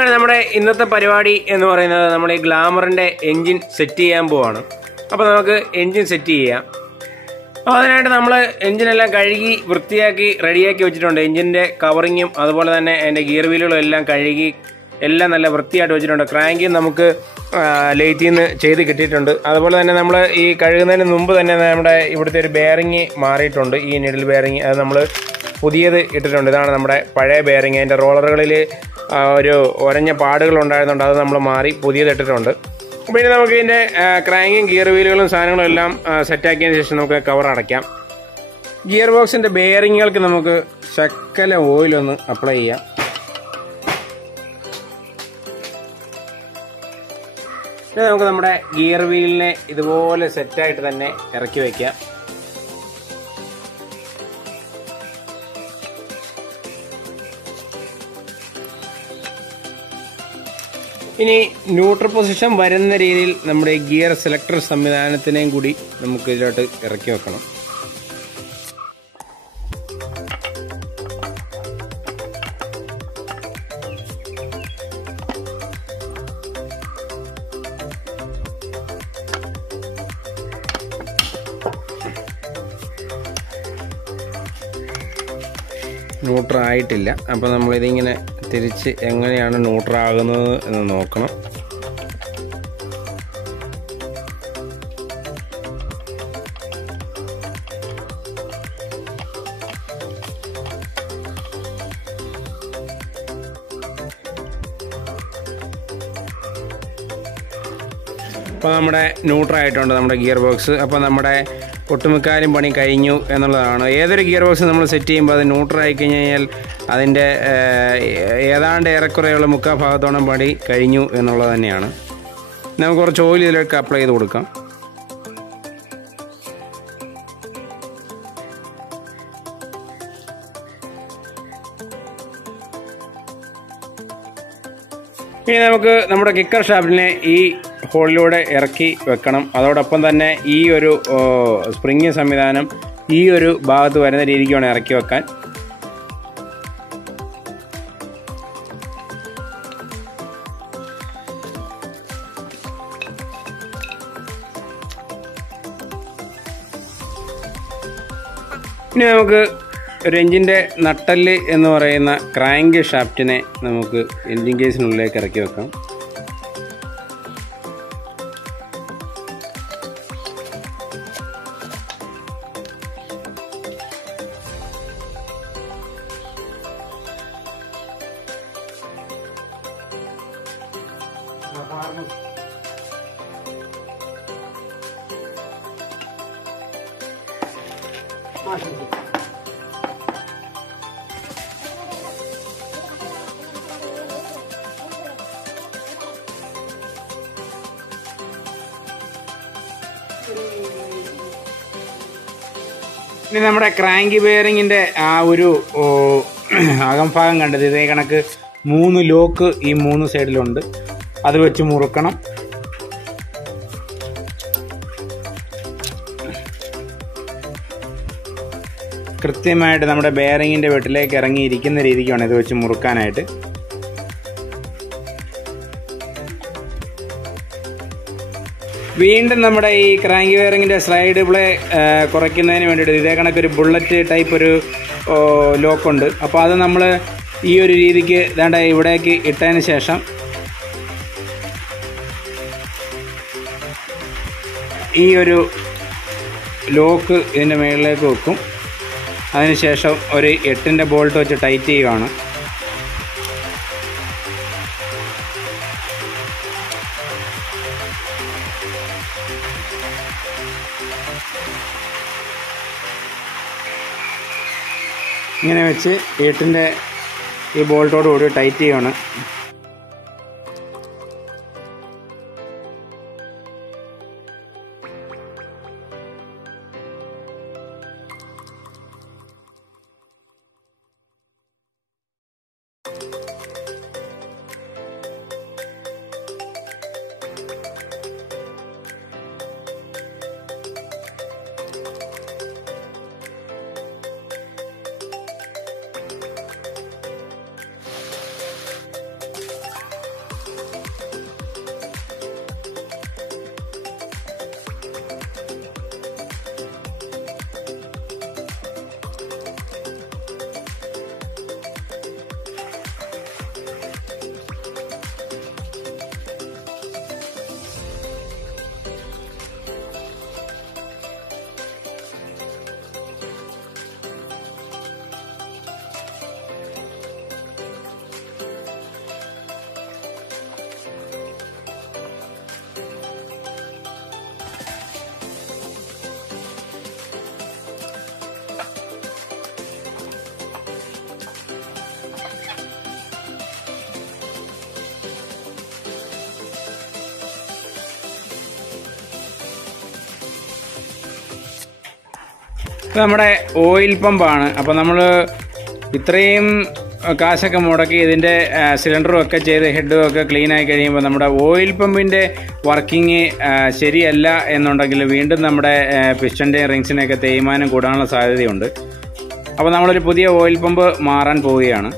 അങ്ങനെ നമ്മുടെ ഇന്നത്തെ പരിപാടി എന്ന് പറയുന്നത് നമ്മൾ ഈ ഗ്ലാമറിൻ്റെ എൻജിൻ സെറ്റ് ചെയ്യാൻ പോവാണ്. അപ്പോൾ നമുക്ക് എൻജിൻ സെറ്റ് ചെയ്യാം. അപ്പോൾ അതിനായിട്ട് നമ്മൾ എൻജിനെല്ലാം കഴുകി വൃത്തിയാക്കി റെഡിയാക്കി വെച്ചിട്ടുണ്ട്. എൻജിൻ്റെ കവറിങ്ങും അതുപോലെ തന്നെ അതിൻ്റെ ഗിയർ വീലുകളും എല്ലാം കഴുകി എല്ലാം നല്ല വൃത്തിയായിട്ട് വെച്ചിട്ടുണ്ട്. ക്രാങ്കും നമുക്ക് ലേറ്റിൽ നിന്ന് ചെയ്ത് കിട്ടിയിട്ടുണ്ട്. അതുപോലെ തന്നെ നമ്മൾ ഈ കഴുകുന്നതിന് മുമ്പ് തന്നെ നമ്മുടെ ഇവിടുത്തെ ഒരു ബെയറിങ് മാറിയിട്ടുണ്ട്. ഈ നിഡിൽ ബെയറിങ് അത് നമ്മൾ പുതിയത് ഇട്ടിട്ടുണ്ട്. ഇതാണ് നമ്മുടെ പഴയ ബെയറിങ്. അതിൻ്റെ റോളറുകളിൽ ഒരു ഒരഞ്ഞ പാടുകളുണ്ടായിരുന്നുണ്ട്. അത് നമ്മൾ മാറി പുതിയത് ഇട്ടിട്ടുണ്ട്. പിന്നെ നമുക്ക് ഇതിൻ്റെ ക്രാങ്കും ഗിയർ വീലുകളും സാധനങ്ങളും എല്ലാം സെറ്റാക്കിയതിന് ശേഷം നമുക്ക് കവർ അടയ്ക്കാം. ഗിയർ ബോക്സിൻ്റെ ബെയറിങ്ങുകൾക്ക് നമുക്ക് ശക്കല ഓയിലൊന്ന് അപ്ലൈ ചെയ്യാം. പിന്നെ നമുക്ക് നമ്മുടെ ഗിയർ വീലിനെ ഇതുപോലെ സെറ്റായിട്ട് തന്നെ ഇറക്കി വയ്ക്കാം. ഇനി ന്യൂട്രൽ പൊസിഷൻ വരുന്ന രീതിയിൽ നമ്മുടെ ഗിയർ സെലക്ടർ സംവിധാനത്തിനെയും കൂടി നമുക്ക് ഇതിലോട്ട് ഇറക്കി വെക്കണം. ന്യൂട്രൽ ആയിട്ടില്ല. അപ്പോൾ നമ്മളിതിങ്ങനെ തിരിച്ച് എങ്ങനെയാണ് ന്യൂട്രൽ ആകുന്നത് എന്ന് നോക്കണം. അപ്പോൾ നമ്മുടെ ന്യൂട്രൽ ആയിട്ടുണ്ട് നമ്മുടെ ഗിയർ ബോക്സ്. അപ്പോൾ നമ്മുടെ ഒട്ടുമിക്കാലും പണി കഴിഞ്ഞു എന്നുള്ളതാണ്. ഏതൊരു ഗിയർ ബോക്സ് നമ്മൾ സെറ്റ് ചെയ്യുമ്പോൾ അത് ന്യൂട്രൽ ആയി കഴിഞ്ഞാൽ അതിൻ്റെ ഏതാണ്ട് ഏറെക്കുറെയുള്ള മുക്കാൽ ഭാഗത്തോളം പണി കഴിഞ്ഞു എന്നുള്ളത് തന്നെയാണ്. നമുക്ക് കുറച്ച് ഓയിൽ ഇതിലേക്ക് അപ്ലൈ ചെയ്ത് കൊടുക്കാം. ഇനി നമുക്ക് നമ്മുടെ കിക്കർ ഷാഫ്റ്റിനെ ഈ ഹോളിലൂടെ ഇറക്കി വെക്കണം. അതോടൊപ്പം തന്നെ ഈ ഒരു സ്പ്രിങ് സംവിധാനം ഈ ഒരു ഭാഗത്ത് വരുന്ന രീതിക്ക് വേണം ഇറക്കി വെക്കാൻ. ഇനി നമുക്ക് ഒരു എൻജിൻ്റെ നട്ടല് എന്ന് പറയുന്ന ക്രാങ്ക് ഷാഫ്റ്റിനെ നമുക്ക് എൻജിൻ കേസിനുള്ളിലേക്ക് ഇറക്കി വെക്കാം. ഇനി നമ്മുടെ ക്രാങ്ക് ബെയറിങ്ങിൻ്റെ ആ ഒരു അകംഭാഗം കണ്ടത് ഇതേ കണക്ക് 3 ലോക്ക് ഈ 3 സൈഡിലുണ്ട്. അത് വെച്ച് മുറുക്കണം. കൃത്യമായിട്ട് നമ്മുടെ ബെയറിങ്ങിൻ്റെ വെട്ടിലേക്ക് ഇറങ്ങിയിരിക്കുന്ന രീതിക്കാണ് ഇത് വെച്ച് മുറുക്കാനായിട്ട്. വീണ്ടും നമ്മുടെ ഈ ക്രാങ്ക് ബെയറിങ്ങിൻ്റെ സ്ലൈഡ് പ്ലേ കുറയ്ക്കുന്നതിന് വേണ്ടിയിട്ട് ഇതേ കണക്കൊരു ബുള്ളറ്റ് ടൈപ്പ് ഒരു ലോക്കുണ്ട്. അപ്പോൾ അത് നമ്മൾ ഈ ഒരു രീതിക്ക് ഇതാണ്ട് ഇവിടേക്ക് ഇട്ടതിന് ശേഷം ഈ ഒരു ലോക്ക് ഇതിൻ്റെ മുകളിലേക്ക് വെക്കും. അതിനുശേഷം ഒരു 8ൻ്റെ ബോൾട്ട് വെച്ച് ടൈറ്റ് ചെയ്യുകയാണ്. ഇങ്ങനെ വെച്ച് 8ൻ്റെ ഈ ബോൾട്ടോട് കൂടി ടൈറ്റ് ചെയ്യുകയാണ്. നമ്മുടെ ഓയിൽ പമ്പാണ്. അപ്പോൾ നമ്മൾ ഇത്രയും കാശൊക്കെ മുടക്കി ഇതിൻ്റെ സിലിണ്ടറും ഒക്കെ ചെയ്ത് ഹെഡും ഒക്കെ ക്ലീൻ ആയി കഴിയുമ്പോൾ നമ്മുടെ ഓയിൽ പമ്പിൻ്റെ വർക്കിംഗ് ശരിയല്ല എന്നുണ്ടെങ്കിൽ വീണ്ടും നമ്മുടെ പിസ്റ്റൻ്റെയും റിങ്സിനെയൊക്കെ തേയ്മാനം കൂടാനുള്ള സാധ്യതയുണ്ട്. അപ്പോൾ നമ്മളൊരു പുതിയ ഓയിൽ പമ്പ് മാറാൻ പോവുകയാണ്.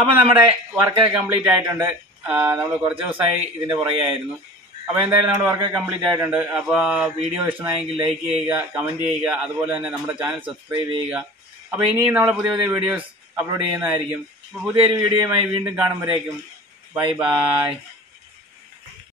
അപ്പോൾ നമ്മുടെ വർക്ക് കംപ്ലീറ്റ് ആയിട്ടുണ്ട്. നമ്മൾ കുറച്ച് ദിവസമായി ഇതിൻ്റെ പുറകെയായിരുന്നു. അപ്പോൾ എന്തായാലും നമ്മുടെ വർക്ക് കംപ്ലീറ്റ് ആയിട്ടുണ്ട്. അപ്പോൾ വീഡിയോ ഇഷ്ടമായെങ്കിൽ ലൈക്ക് ചെയ്യുക, കമൻറ്റ് ചെയ്യുക, അതുപോലെ തന്നെ നമ്മുടെ ചാനൽ സബ്സ്ക്രൈബ് ചെയ്യുക. അപ്പോൾ ഇനിയും നമ്മൾ പുതിയ പുതിയ വീഡിയോസ് അപ്ലോഡ് ചെയ്യുന്നതായിരിക്കും. അപ്പോൾ പുതിയൊരു വീഡിയോയുമായി വീണ്ടും കാണുമ്പോഴേക്കും ബൈ ബൈ.